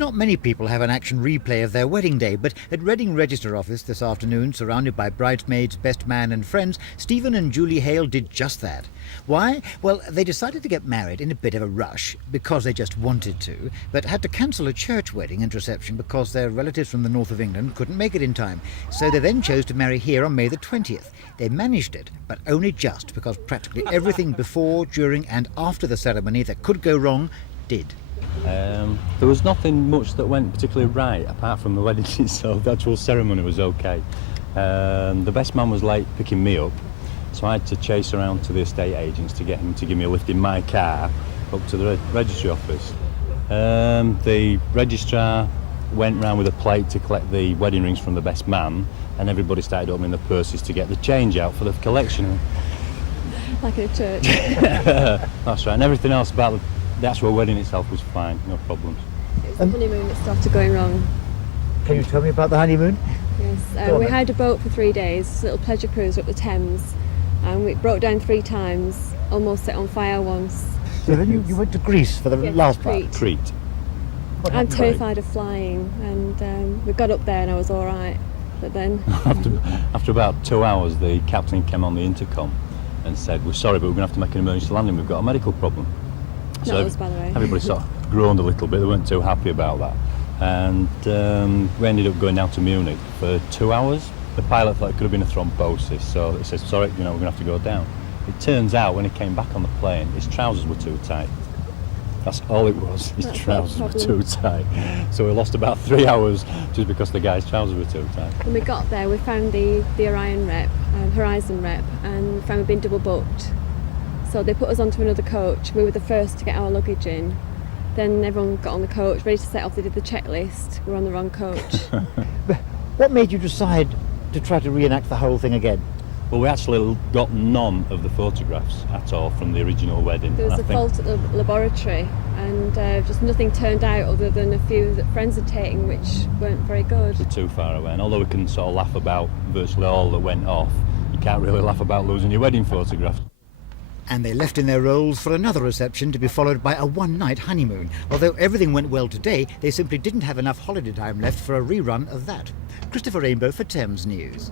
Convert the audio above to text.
Not many people have an action replay of their wedding day, but at Reading Register Office this afternoon, surrounded by bridesmaids, best man and friends, Stephen and Julie Hale did just that. Why? Well, they decided to get married in a bit of a rush, because they just wanted to, but had to cancel a church wedding and reception because their relatives from the north of England couldn't make it in time. So they then chose to marry here on May the 20th. They managed it, but only just, because practically everything before, during and after the ceremony that could go wrong did. There was nothing much that went particularly right apart from the wedding itself. The actual ceremony was okay. The best man was late picking me up, so I had to chase around to the estate agents to get him to give me a lift in my car up to the registry office. The registrar went round with a plate to collect the wedding rings from the best man, and everybody started opening their purses to get the change out for the collection. Like in a church. That's right, and everything else about the actual wedding itself was fine, no problems. It was the honeymoon that started going wrong. Can you tell me about the honeymoon? Yes, we hired a boat for 3 days, a little pleasure cruise up the Thames, and we broke down 3 times, almost set on fire once. So then you went to Greece for the last part? Crete. I'm terrified of flying, and we got up there and I was all right, but then... after about 2 hours, the captain came on the intercom and said, "We're sorry, but we're going to have to make an emergency landing, we've got a medical problem." Not us, by the way. Everybody sort of groaned a little bit, they weren't too happy about that. And we ended up going down to Munich for 2 hours. The pilot thought it could have been a thrombosis, so they said, "Sorry, we're going to have to go down." It turns out when he came back on the plane, his trousers were too tight. That's all it was, his trousers were too tight. So we lost about 3 hours just because the guy's trousers were too tight. When we got there, we found the Horizon rep, and found we'd been double booked. So they put us onto another coach. We were the first to get our luggage in. Then everyone got on the coach, ready to set off. They did the checklist. We were on the wrong coach. What made you decide to try to reenact the whole thing again? Well, we actually got none of the photographs at all from the original wedding. There was a fault at the laboratory, and just nothing turned out other than a few that friends had taken, which weren't very good. We're too far away, and although we can sort of laugh about virtually all that went off, you can't really laugh about losing your wedding photograph. And they left in their roles for another reception to be followed by a one-night honeymoon. Although everything went well today, they simply didn't have enough holiday time left for a rerun of that. Christopher Rainbow for Thames News.